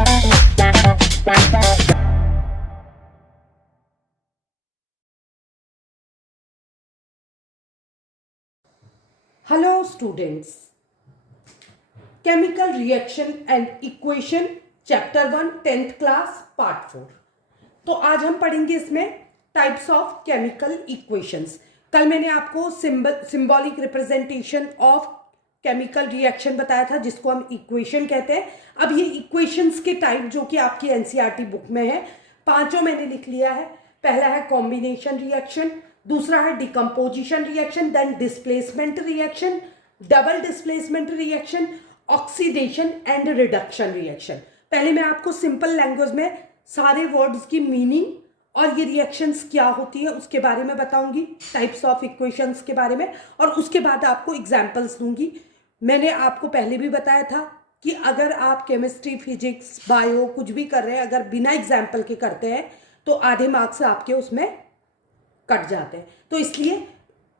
Hello students, Chemical Reaction and Equation Chapter 1 10th class part 4। तो आज हम पढ़ेंगे इसमें टाइप्स ऑफ केमिकल इक्वेशंस। कल मैंने आपको symbolic representation of chemical reaction बताया था जिसको हम इक्वेशन कहते हैं। अब ये इक्वेशंस के टाइप जो कि आपकी एनसीईआरटी बुक में है, पांचों मैंने लिख लिया है। पहला है कॉम्बिनेशन रिएक्शन, दूसरा है decomposition reaction, then displacement reaction, double displacement reaction, oxidation and reduction reaction. पहले मैं आपको सिंपल लैंग्वेज में सारे वर्ड्स की मीनिंग और ये रिएक्शंस क्या होती है उसके बारे में बताऊंगी, टाइप्स ऑफ इक्वेशंस के बारे में, और उसके बाद आपको एग्जांपल्स दूंगी। मैंने आपको पहले भी बताया था कि अगर आप केमिस्ट्री, फिजिक्स, बायो कुछ भी कर रहे हैं, अगर बिना एग्जाम्पल के करते हैं तो आधे मार्क्स आपके उसमें कट जाते हैं। तो इसलिए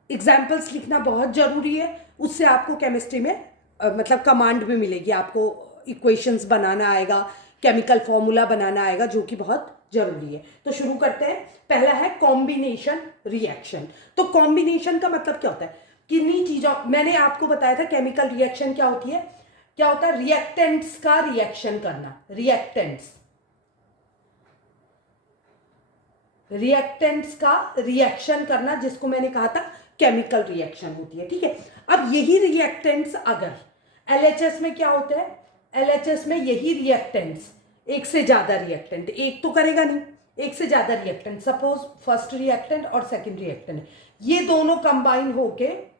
एग्जाम्पल्स लिखना बहुत ज़रूरी है, उससे आपको केमिस्ट्री में मतलब कमांड भी मिलेगी, आपको इक्वेशंस बनाना आएगा, केमिकल फॉर्मूला बनाना आएगा, जो कि बहुत जरूरी है। तो शुरू करते हैं। पहला है कॉम्बिनेशन रिएक्शन। तो कॉम्बिनेशन का मतलब क्या होता है? किन्हीं चीज़ों, मैंने आपको बताया था केमिकल रिएक्शन क्या होती है, क्या होता है, रिएक्टेंट्स का रिएक्शन करना। रिएक्टेंट्स का रिएक्शन करना जिसको मैंने कहा था केमिकल रिएक्शन होती है, ठीक है। अब यही रिएक्टेंट्स अगर एलएचएस में क्या होता है, एलएचएस में यही रिएक्टेंट्स एक से ज्यादा रिएक्टेंट, एक तो करेगा नहीं, एक से ज्यादा रिएक्टेंट, सपोज फर्स्ट रिएक्टेंट और सेकंड रिएक्टेंट, ये दोनों कंबाइन होके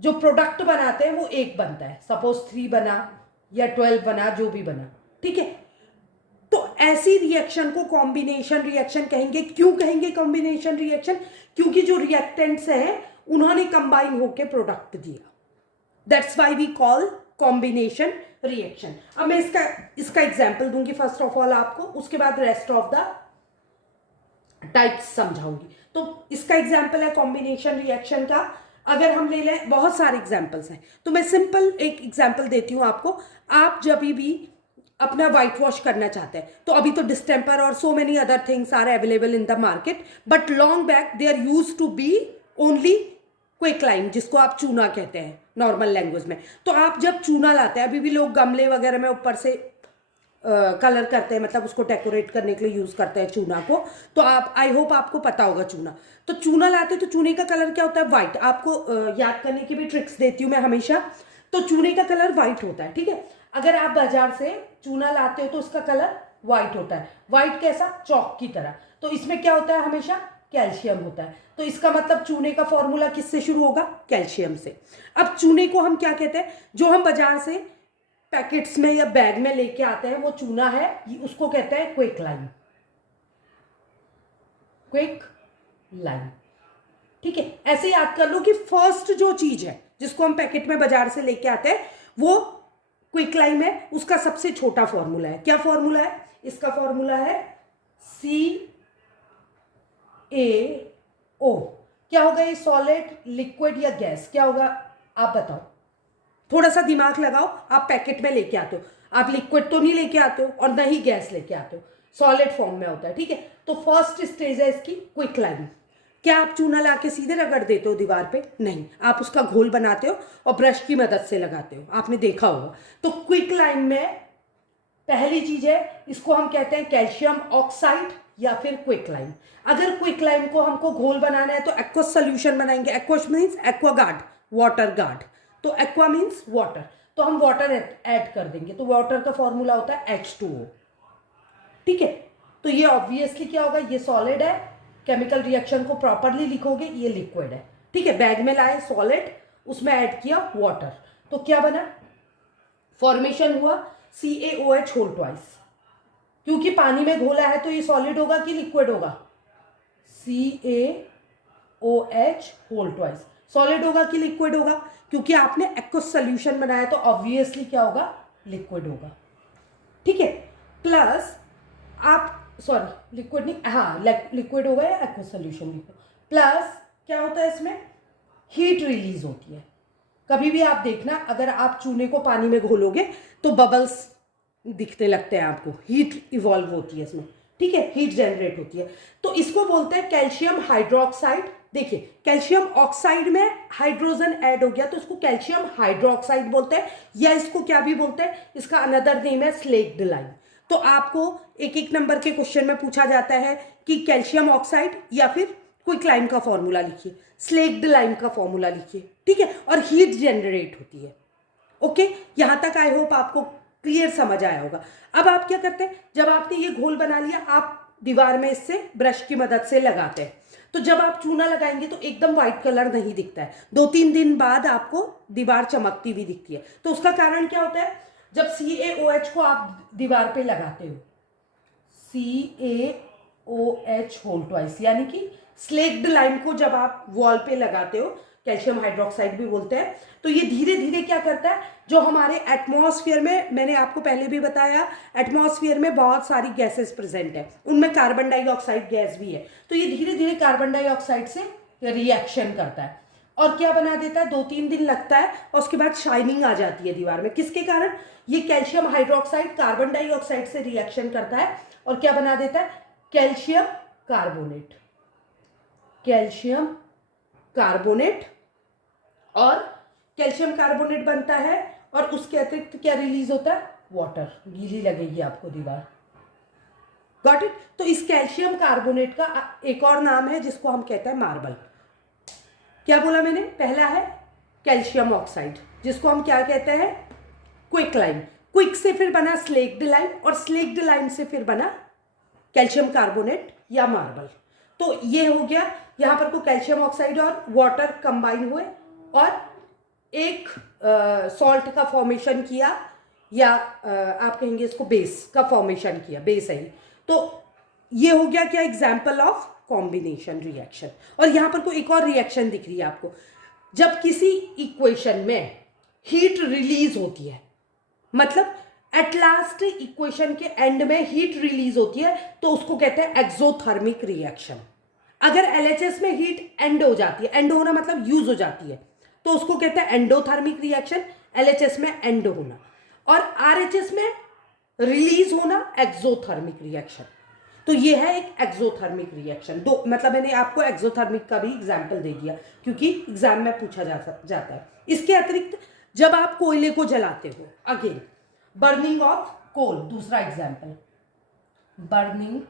जो प्रोडक्ट बनाते हैं वो एक बनता है। सपोज 3 बना या 12 बना, जो भी बना, ठीक है। तो ऐसी रिएक्शन को कॉम्बिनेशन रिएक्शन कहेंगे। क्यों कहेंगे कॉम्बिनेशन रिएक्शन? क्योंकि जो रिएक्टेंट्स हैं उन्होंने कंबाइन होकर प्रोडक्ट दिया, that's why we call combination reaction. अब मैं इसका एग्जांपल दूंगी फर्स्ट ऑफ ऑल आपको, उसके बाद रेस्ट ऑफ द टाइप्स समझाऊंगी। तो इसका एग्जांपल है कॉम्बिनेशन रिएक्शन का। अगर हम ले लें, बहुत सारे एग्जांपल्स हैं, तो मैं सिंपल एक एग्जांपल देती हूं आपको। आप जब भी अपना वाइट वॉश करना चाहते हैं, तो अभी तो डिस्टेम्पर और so many other things are available in the market, but long back there used to be only quicklime, जिसको आप चूना कहते हैं नॉर्मल लैंग्वेज में। तो आप जब चूना लाते हैं, अभी भी लोग गमले वगैरह में ऊपर से कलर करते हैं, मतलब उसको डेकोरेट करने के लिए यूज करते हैं चूना को। तो आप, आई होप आपको पता होगा चूना। तो चूना लाते हैं तो चूने का कलर क्या होता है? व्हाइट। आपको याद करने की भी ट्रिक्स देती हूँ मैं हमेशा। तो चूने का कलर व्हाइट होता है, ठीक है। अगर आप बाजार से चूना लाते हो तो उसका कलर व्हाइट होता है। व्हाइट कैसा? चौक की तरह। तो इसमें क्या होता है? हमेशा कैल्शियम होता है। तो इसका मतलब चूने का फॉर्मूला किससे शुरू होगा? कैल्शियम से। अब चूने को हम क्या कहते हैं? जो हम बाजार से पैकेट्स में या बैग में लेके आते हैं वो चूना है, उसको कहते हैं क्विकलाइम। क्विकलाइम, ठीक है। ऐसे याद कर लो कि फर्स्ट जो चीज है जिसको हम पैकेट में बाजार से लेके आते हैं वो क्विकलाइम है। उसका सबसे छोटा फॉर्मूला है। क्या फॉर्मूला है इसका? फॉर्मूला है CaO। क्या होगा ये? सॉलिड, लिक्विड या गैस? क्या होगा आप बताओ, थोड़ा सा दिमाग लगाओ। आप पैकेट में लेके आते हो, आप लिक्विड तो नहीं लेके आते हो और न ही गैस लेके आते हो, सॉलिड फॉर्म में होता है, ठीक है। तो फर्स्ट स्टेज है इसकी क्विकलाइम। क्या आप चूना ला के सीधे रगड़ देते हो दीवार पे? नहीं, आप उसका घोल बनाते हो और ब्रश की मदद से लगाते हो, आपने देखा होगा। तो क्विकलाइम में पहली चीज है, इसको हम कहते हैं कैल्शियम ऑक्साइड या फिर क्विकलाइम। अगर क्विकलाइम को हमको घोल बनाना है तो एक्वस सोल्यूशन बनाएंगे। Aqueous means Aquaguard, water guard. तो एक्वा मीन्स वाटर, तो हम वाटर ऐड कर देंगे। तो वाटर का फॉर्मूला होता है H2O, ठीक है। तो ये ऑब्वियसली क्या होगा? ये सॉलिड है, केमिकल रिएक्शन को प्रॉपरली लिखोगे ये लिक्विड है, ठीक है। बैग में लाए सॉलिड, उसमें ऐड किया वाटर, तो क्या बना? फॉर्मेशन हुआ CaOH होल ट्वाइस। क्योंकि पानी में घोला है तो ये सॉलिड होगा कि लिक्विड होगा? CaOH whole twice. सॉलिड होगा कि लिक्विड होगा? क्योंकि आपने एक्वस सोल्यूशन बनाया तो ऑब्वियसली क्या होगा? लिक्विड होगा, ठीक है। प्लस आप, सॉरी लिक्विड नहीं, हाँ लिक्विड होगा या एक्वस सोल्यूशन लिखो। प्लस क्या होता है इसमें? हीट रिलीज होती है। कभी भी आप देखना, अगर आप चूने को पानी में घोलोगे तो बबल्स दिखने लगते हैं आपको, हीट इवॉल्व होती है इसमें, ठीक है, हीट जनरेट होती है। तो इसको बोलते हैं कैल्शियम हाइड्रोक्साइड। देखिए कैल्शियम ऑक्साइड में हाइड्रोजन ऐड हो गया तो इसको कैल्शियम हाइड्रोक्साइड बोलते हैं, या इसको क्या भी बोलते हैं, इसका अनदर नेम है स्लेक्ड लाइम। तो आपको एक एक नंबर के क्वेश्चन में पूछा जाता है कि कैल्शियम ऑक्साइड या फिर कोई लाइम का फॉर्मूला लिखिए, स्लेक्ड लाइम का फॉर्मूला लिखिए, ठीक है, और हीट जनरेट होती है। ओके, यहां तक आई होप आपको क्लियर समझ आया होगा। अब आप क्या करते हैं, जब आपने ये घोल बना लिया, आप दीवार में इससे ब्रश की मदद से लगाते हैं। तो जब आप चूना लगाएंगे तो एकदम व्हाइट कलर नहीं दिखता है, 2-3 दिन बाद आपको दीवार चमकती हुई दिखती है। तो उसका कारण क्या होता है, जब CaOH को आप दीवार पे लगाते हो, CaOH होल ट्वाइस, यानी कि स्लेक्ड लाइम को जब आप वॉल पे लगाते हो, कैल्शियम हाइड्रोक्साइड भी बोलते हैं, तो ये धीरे धीरे क्या करता है, जो हमारे एटमॉस्फेयर में, मैंने आपको पहले भी बताया, एटमॉस्फेयर में बहुत सारी गैसेस प्रेजेंट है, उनमें कार्बन डाइऑक्साइड गैस भी है। तो ये धीरे धीरे कार्बन डाइऑक्साइड से रिएक्शन करता है और क्या बना देता है, 2-3 दिन लगता है और उसके बाद शाइनिंग आ जाती है दीवार में। किसके कारण, ये कैल्शियम हाइड्रोक्साइड कार्बन डाइऑक्साइड से रिएक्शन करता है और क्या बना देता है, कैल्शियम कार्बोनेट, कैल्शियम कार्बोनेट। और कैल्शियम कार्बोनेट बनता है और उसके अतिरिक्त क्या रिलीज होता है, वाटर, गीली लगेगी आपको दीवार, गॉट इट। तो इस कैल्शियम कार्बोनेट का एक और नाम है जिसको हम कहते हैं मार्बल। क्या बोला मैंने, पहला है कैल्शियम ऑक्साइड जिसको हम क्या कहते हैं, क्विक लाइम, क्विक से फिर बना स्लेक्ड लाइम और स्लेक्ड लाइम से फिर बना कैल्शियम कार्बोनेट या मार्बल। तो ये हो गया, यहां पर को कैल्शियम ऑक्साइड और वाटर कंबाइन हुए और एक सॉल्ट का फॉर्मेशन किया, या आप कहेंगे इसको बेस का फॉर्मेशन किया, बेस है। तो ये हो गया क्या, एग्जाम्पल ऑफ कॉम्बिनेशन रिएक्शन। और यहां पर कोई एक और रिएक्शन दिख रही है आपको, जब किसी इक्वेशन में हीट रिलीज होती है, मतलब एट लास्ट इक्वेशन के एंड में हीट रिलीज होती है, तो उसको कहते हैं एक्सोथर्मिक रिएक्शन। अगर LHS में हीट एंड हो जाती है, एंड होना मतलब यूज हो जाती है, तो उसको कहते हैं एंडोथर्मिक रिएक्शन, LHS में एंड होना, और RHS में रिलीज होना एक्सोथर्मिक रिएक्शन। तो ये है एक एक्सोथर्मिक रिएक्शन। दो मतलब मैंने आपको एक्सोथर्मिक का भी एग्जाम्पल दे दिया क्योंकि एग्जाम में पूछा जाता है। इसके अतिरिक्त जब आप कोयले को जलाते हो, अगेन बर्निंग ऑफ कोल, दूसरा एग्जाम्पल, बर्निंग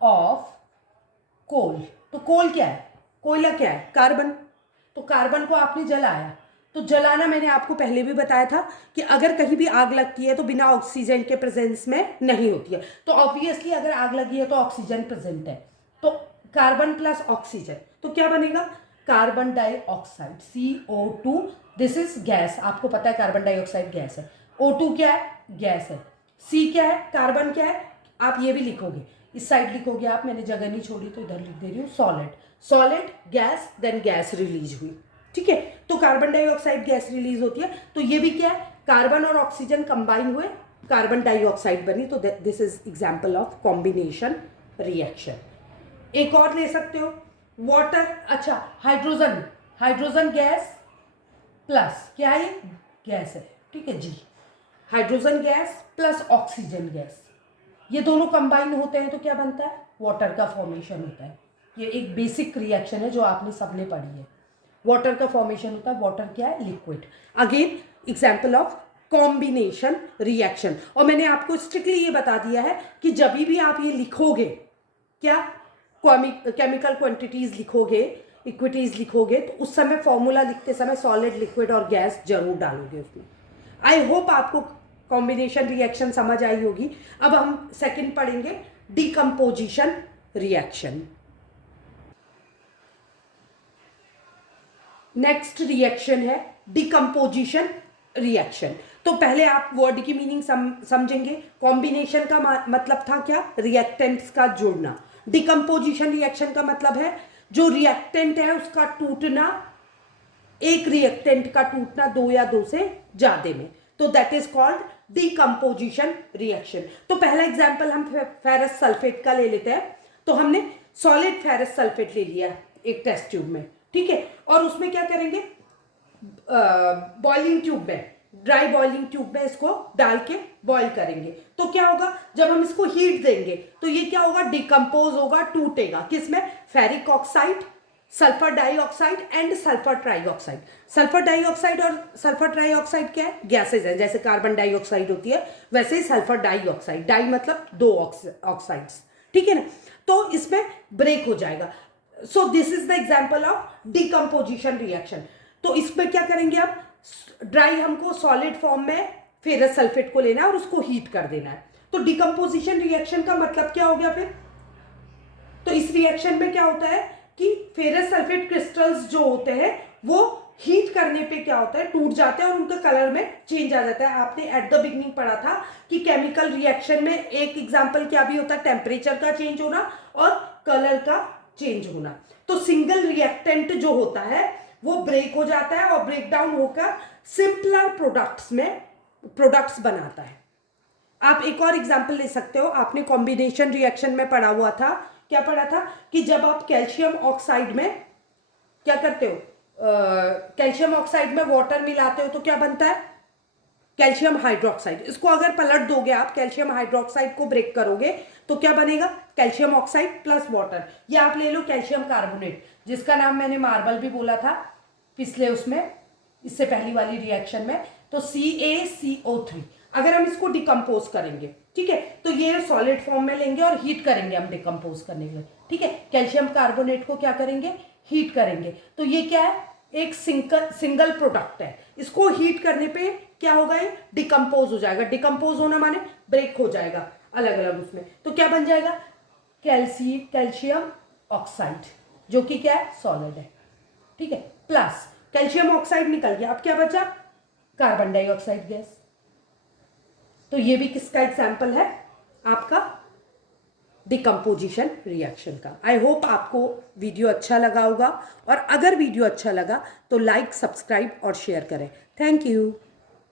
ऑफ कोल। तो कोल क्या है, कोयला क्या है, कार्बन। तो कार्बन को आपने जलाया, तो जलाना मैंने आपको पहले भी बताया था कि अगर कहीं भी आग लगती है तो बिना ऑक्सीजन के प्रेजेंस में नहीं होती है। तो ऑब्वियसली अगर आग लगी है तो ऑक्सीजन प्रेजेंट है, तो कार्बन प्लस ऑक्सीजन, तो क्या बनेगा, carbon dioxide, CO2। This is gas, आपको पता है कार्बन डाइऑक्साइड गैस है, O2 क्या है, गैस है, C क्या है, कार्बन क्या है, आप ये भी लिखोगे, इस साइड लिखोगे आप, मैंने जगह नहीं छोड़ी तो इधर लिख दे रही हूँ, solid, solid gas, then gas release हुई, ठीक है। तो कार्बन डाइऑक्साइड गैस रिलीज होती है, तो ये भी क्या है, कार्बन और ऑक्सीजन कंबाइन हुए, कार्बन डाइऑक्साइड बनी, तो this is example of combination reaction. एक और ले सकते हो, वाटर, अच्छा हाइड्रोजन, हाइड्रोजन गैस प्लस क्या है, गैस है, ठीक है जी, hydrogen gas plus oxygen gas, ये दोनों कंबाइन होते हैं तो क्या बनता है, वाटर का फॉर्मेशन होता है। ये एक बेसिक रिएक्शन है जो आपने सबने पढ़ी है, वाटर का फॉर्मेशन होता है। वाटर क्या है, liquid. Again example of combination reaction. और मैंने आपको स्ट्रिक्टली ये बता दिया है कि जब भी आप ये लिखोगे, क्या केमिकल क्वांटिटीज लिखोगे, इक्विटीज लिखोगे, तो उस समय फॉर्मूला लिखते समय सॉलिड, लिक्विड और गैस जरूर डालोगे उसमें। आई होप आपको कॉम्बिनेशन रिएक्शन समझ आई होगी। अब हम सेकंड पढ़ेंगे, डिकम्पोजिशन रिएक्शन। नेक्स्ट रिएक्शन है डिकम्पोजिशन रिएक्शन। तो पहले आप वर्ड की मीनिंग समझेंगे। कॉम्बिनेशन का मतलब था क्या, रिएक्टेंट्स का जुड़ना। डिकम्पोजिशन रिएक्शन का मतलब है जो रिएक्टेंट है उसका टूटना, एक रिएक्टेंट का टूटना दो या दो से ज्यादा में, तो that is called decomposition reaction. तो पहला एग्जांपल हम फेरस सल्फेट का ले लेते हैं। तो हमने सॉलिड फेरस सल्फेट ले लिया एक टेस्ट ट्यूब में, ठीक है, और उसमें क्या करेंगे, बॉइलिंग ट्यूब में ड्राई बॉइलिंग ट्यूब में इसको डाल के बॉईल करेंगे। तो क्या होगा, जब हम इसको हीट देंगे तो ये क्या होगा, डिकम्पोज होगा, टूटेगा। किसमें, ferric oxide, sulphur dioxide and sulphur trioxide. Sulphur dioxide और सल्फर ट्राइऑक्साइड क्या है, गैसेज है। जैसे कार्बन डाइऑक्साइड होती है वैसे ही सल्फर डाइऑक्साइड, डाई मतलब दो ऑक्साइड्स, ठीक है ना। तो इसमें ब्रेक हो जाएगा। So this is the example of decomposition reaction. तो इसमें क्या करेंगे आप, ड्राई हमको सॉलिड फॉर्म में फेरस सल्फेट को लेना है और उसको हीट कर देना है। तो डिकम्पोजिशन रिएक्शन का मतलब क्या हो गया फिर, तो इस रिएक्शन में क्या होता है कि फेरस सल्फेट क्रिस्टल्स जो होते हैं वो हीट करने पे क्या होता है, टूट जाते हैं और उनका कलर में चेंज आ जाता है। आपने एट द बिगनिंग पढ़ा था कि केमिकल रिएक्शन में एक एग्जांपल क्या भी होता है, टेम्परेचर का चेंज होना और कलर का चेंज होना। तो सिंगल रिएक्टेंट जो होता है वो ब्रेक हो जाता है और ब्रेक डाउन होकर सिंपलर प्रोडक्ट्स में प्रोडक्ट्स बनाता है। आप एक और एग्जांपल ले सकते हो, आपने कॉम्बिनेशन रिएक्शन में पढ़ा हुआ था, क्या पढ़ा था कि जब आप कैल्शियम ऑक्साइड में क्या करते हो, कैल्शियम ऑक्साइड में वाटर मिलाते हो तो क्या बनता है, कैल्शियम हाइड्रोक्साइड। इसको अगर पलट दोगे आप, कैल्शियम हाइड्रोक्साइड को ब्रेक करोगे तो क्या बनेगा, कैल्शियम ऑक्साइड प्लस वाटर। या आप ले लो कैल्शियम कार्बोनेट, जिसका नाम मैंने मार्बल भी बोला था पिछले उसमें, इससे पहली वाली रिएक्शन में। तो CaCO3 अगर हम इसको डिकम्पोज करेंगे, ठीक है, तो ये सॉलिड फॉर्म में लेंगे और हीट करेंगे हम डिकम्पोज करने के लिए, ठीक है। कैल्शियम कार्बोनेट को क्या करेंगे, हीट करेंगे। तो ये क्या है, एक सिंगल प्रोडक्ट है। इसको हीट करने पे क्या होगा, ये डिकम्पोज हो जाएगा। डिकम्पोज होना माने ब्रेक हो जाएगा अलग अलग उसमें। तो क्या बन जाएगा, कैल्शियम ऑक्साइड, जो कि क्या है, सॉलिड है, ठीक है। प्लस कैल्शियम ऑक्साइड निकल गया, अब क्या बचा, कार्बन डाइऑक्साइड गैस। तो ये भी किसका एग्जाम्पल है, आपका डिकम्पोजिशन रिएक्शन का। आई होप आपको वीडियो अच्छा लगा होगा, और अगर वीडियो अच्छा लगा तो लाइक, सब्सक्राइब और शेयर करें। Thank you.